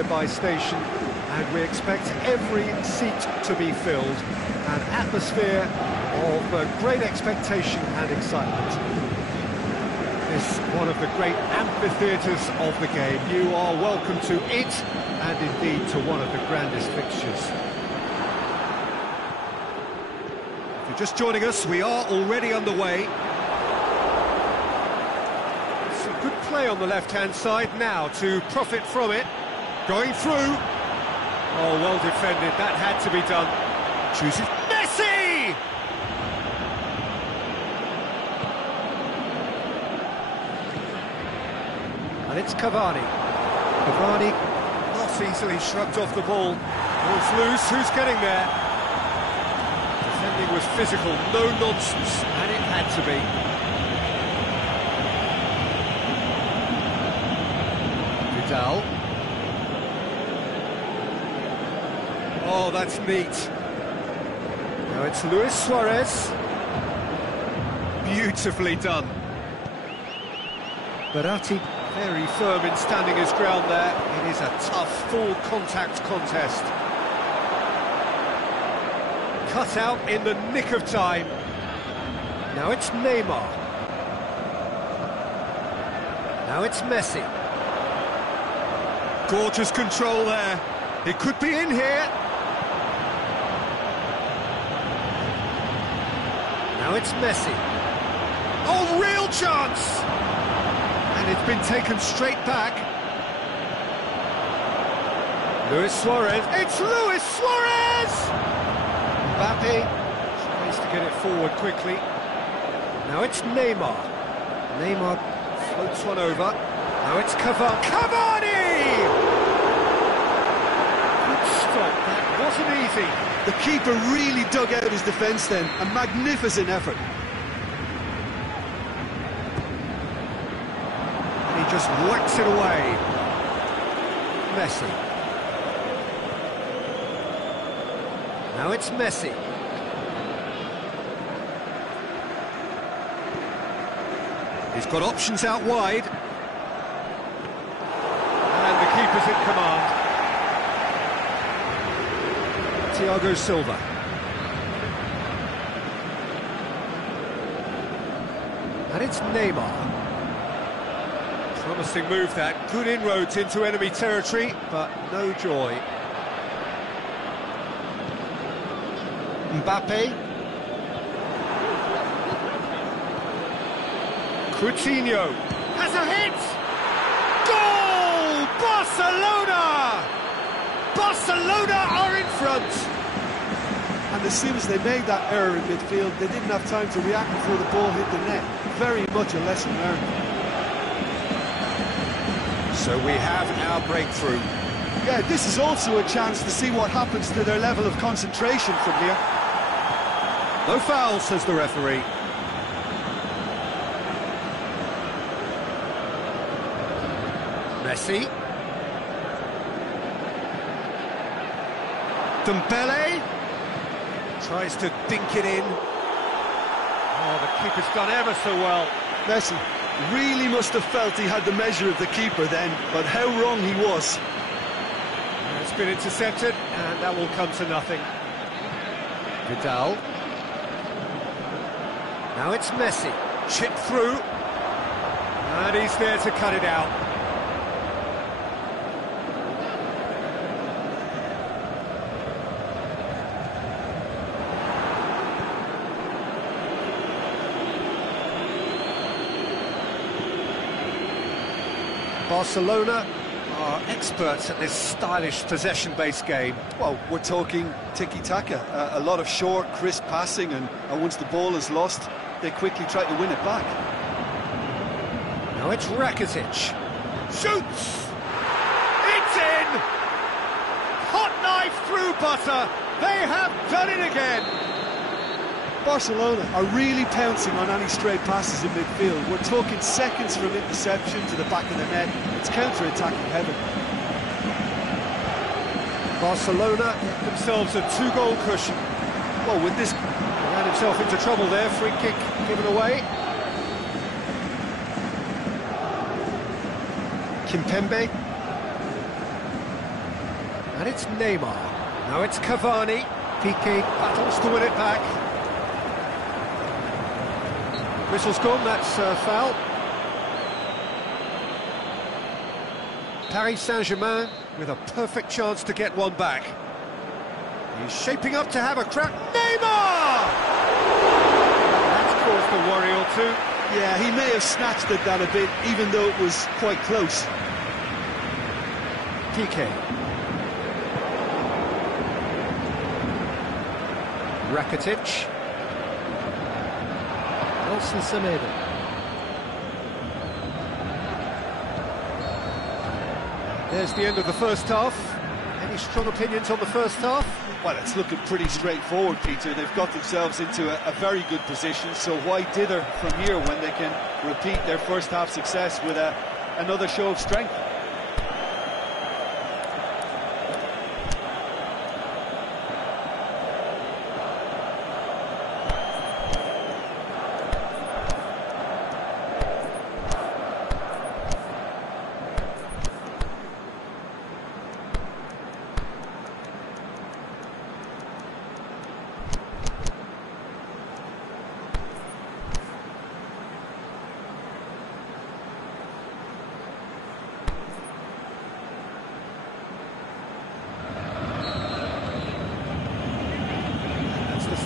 nearby station, and we expect every seat to be filled. An atmosphere of great expectation and excitement. This is one of the great amphitheatres of the game. You are welcome to it, and indeed to one of the grandest fixtures. If you're just joining us, we are already underway. Some good play on the left-hand side now to profit from it. Going through. Oh, well defended. That had to be done. Chooses Messi! And it's Cavani. Cavani not easily shrugged off the ball. Ball's loose. Who's getting there? Defending was physical, no nonsense, and it had to be. Vidal. Oh, that's neat. Now it's Luis Suarez. Beautifully done. Berratti very firm in standing his ground there. It is a tough, full-contact contest. Cut out in the nick of time. Now it's Neymar. Now it's Messi. Gorgeous control there. It could be in here. Now it's Messi. Oh, real chance! And it's been taken straight back. Luis Suarez. It's Luis Suarez! Mbappe tries to get it forward quickly. Now it's Neymar. Neymar floats one over. Now it's Cavani! Good stop. That wasn't easy. The keeper really dug out his defence then. A magnificent effort. And he just whacks it away. Messi. Now it's Messi. He's got options out wide. And the keeper's in command. Thiago Silva. And it's Neymar. Promising move that. Good inroads into enemy territory, but no joy. Mbappe. Coutinho has a hit! Goal! Barcelona! Barcelona are in front! And as soon as they made that error in midfield, they didn't have time to react before the ball hit the net. Very much a lesson learned. So we have our breakthrough. Yeah, this is also a chance to see what happens to their level of concentration from here. No foul, says the referee. Messi. Dembele tries to dink it in. Oh, the keeper's done ever so well. Messi really must have felt he had the measure of the keeper then, but how wrong he was. It's been intercepted, and that will come to nothing. Vidal. Now it's Messi. Chip through. And he's there to cut it out. Barcelona are experts at this stylish possession-based game. Well, we're talking tiki-taka, a lot of short, crisp passing, and once the ball is lost, they quickly try to win it back. Now it's Rakitic. Shoots! It's in! Hot knife through butter. They have done it again. Barcelona are really pouncing on any stray passes in midfield. We're talking seconds from interception to the back of the net. It's counter-attacking heaven. Barcelona themselves a two-goal cushion. Well, with this, he ran himself into trouble there. Free kick given away. Kimpembe. And it's Neymar. Now it's Cavani. Piqué battles to win it back. Whistle's gone, that's foul. Paris Saint-Germain with a perfect chance to get one back. He's shaping up to have a crack. Neymar! That's caused a worry or two. Yeah, he may have snatched at that a bit, even though it was quite close. Piqué. Rakitic. Nelson Semedo. There's the end of the first half. Any strong opinions on the first half? Well, it's looking pretty straightforward, Peter. They've got themselves into a very good position, so why dither from here when they can repeat their first half success with another show of strength?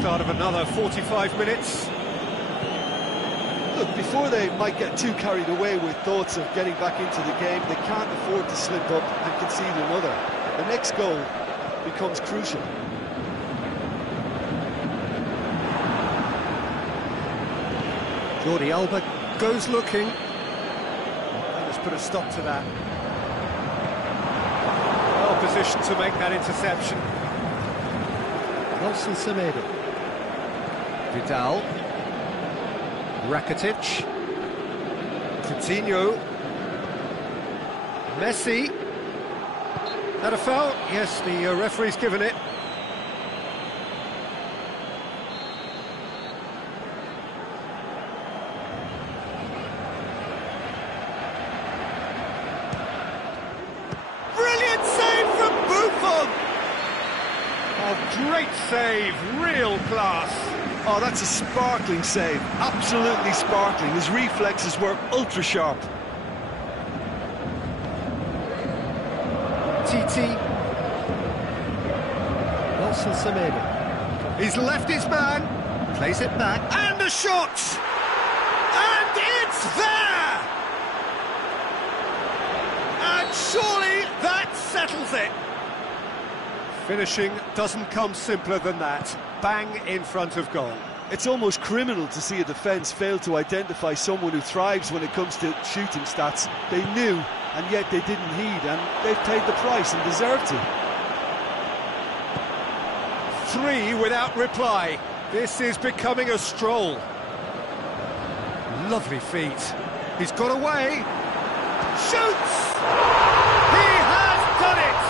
Start of another 45 minutes. Look, before they might get too carried away with thoughts of getting back into the game, they can't afford to slip up and concede another. The next goal becomes crucial. Jordi Alba goes looking. Let's put a stop to that. Well positioned to make that interception. Nelson Semedo. Vidal. Rakitic. Coutinho. Messi. That a foul? Yes, the referee's given it. Brilliant save from Buffon! Oh, great save, real class. Oh, that's a sparkling save, absolutely sparkling. His reflexes were ultra sharp. TT. Nelson Semedo. He's left his man, plays it back, and a shot! And it's there! And surely that settles it. Finishing doesn't come simpler than that. Bang in front of goal. It's almost criminal to see a defence fail to identify someone who thrives when it comes to shooting stats. They knew, and yet they didn't heed, and they've paid the price and deserve to. 3 without reply. This is becoming a stroll. Lovely feet. He's got away. Shoots! He has done it!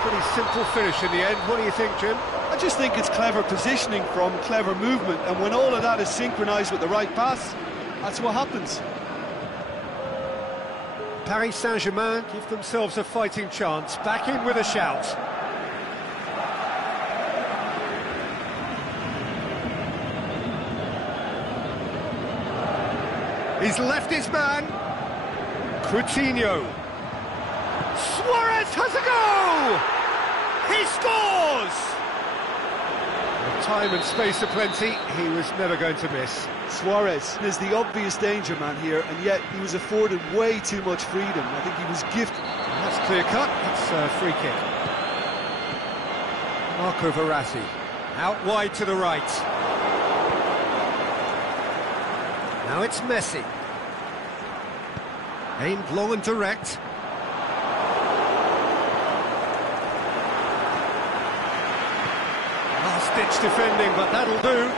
Pretty simple finish in the end. What do you think, Jim? I just think it's clever positioning from clever movement, and when all of that is synchronised with the right pass, that's what happens. Paris Saint-Germain give themselves a fighting chance. Back in with a shout. He's left his man. Coutinho. Suarez has a go! He scores! With time and space aplenty, he was never going to miss. Suarez is the obvious danger man here, and yet he was afforded way too much freedom. I think he was gifted. That's clear cut. It's a free kick. Marco Verratti. Out wide to the right. Now it's Messi. Aimed long and direct. Last-ditch defending, but that'll do.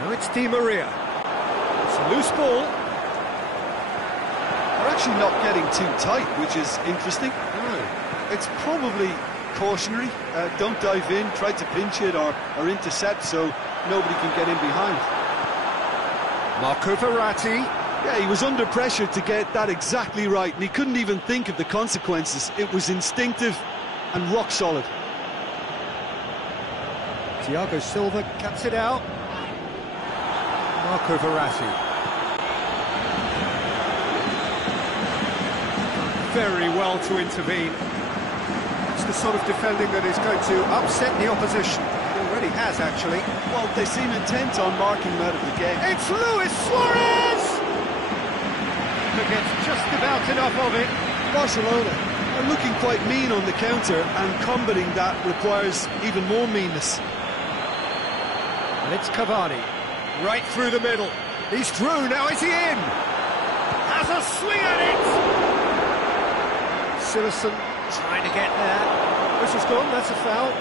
Now it's Di Maria. It's a loose ball. They're actually not getting too tight, which is interesting. No. It's probably cautionary. Don't dive in, try to pinch it or intercept so nobody can get in behind. Marco Verratti. Yeah, he was under pressure to get that exactly right, and he couldn't even think of the consequences. It was instinctive and rock solid. Thiago Silva cuts it out. Marco Verratti. Very well to intervene. It's the sort of defending that is going to upset the opposition. It already has, actually. Well, they seem intent on marking him out of the game. It's Luis Suarez! Who gets just about enough of it. Barcelona are looking quite mean on the counter, and combating that requires even more meanness. And it's Cavani, right through the middle. He's through, now is he in? Has a swing at it! Silerson trying to get there. Whistle's gone, that's a foul.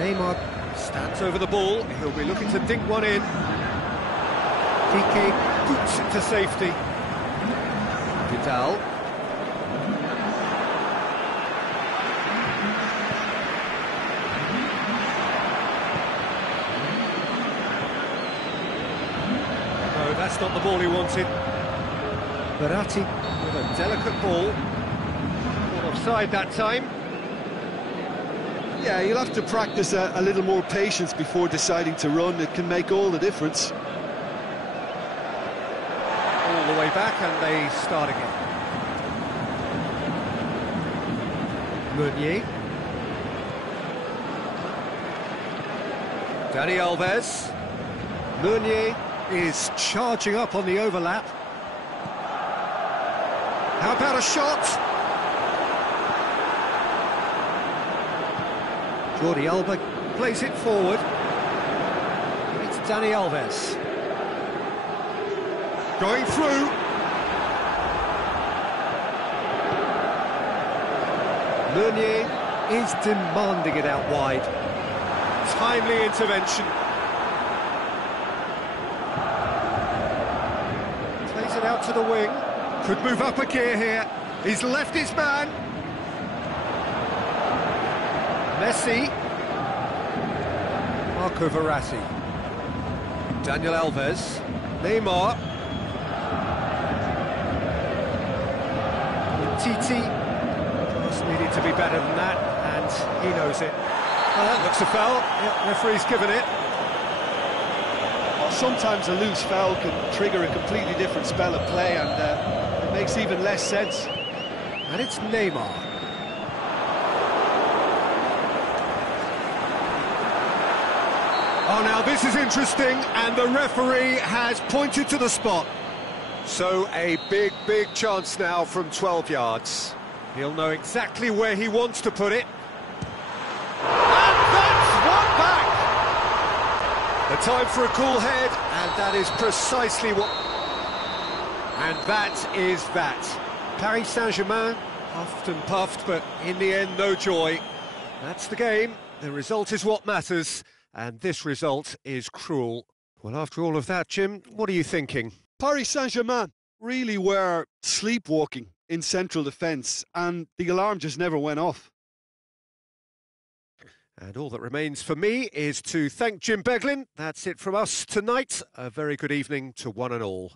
Neymar stands over the ball, he'll be looking to dink one in. Piqué boots it to safety. Vidal. No, that's not the ball he wanted. Verratti with a delicate ball. Not offside that time. Yeah, you'll have to practice a little more patience before deciding to run. It can make all the difference. All the way back and they start again. Meunier. Dani Alves. Meunier is charging up on the overlap. How about a shot? Jordi Alba plays it forward. It's Dani Alves. Going through. Meunier is demanding it out wide. Timely intervention. Plays it out to the wing. Could move up a gear here. He's left his man. Messi. Marco Verratti. Daniel Alves. Neymar. Titi. Just needed to be better than that, and he knows it. Well, that looks a foul. Yep, referee's given it. Well, sometimes a loose foul can trigger a completely different spell of play, and it makes even less sense. And it's Neymar. Oh, now this is interesting, and the referee has pointed to the spot. So a big, big chance now from 12 yards. He'll know exactly where he wants to put it. And that's one back! The time for a cool head, and that is precisely what... And that is that. Paris Saint-Germain puffed and puffed, but in the end, no joy. That's the game. The result is what matters. And this result is cruel. Well, after all of that, Jim, what are you thinking? Paris Saint-Germain really were sleepwalking in central defence, and the alarm just never went off. And all that remains for me is to thank Jim Beglin. That's it from us tonight. A very good evening to one and all.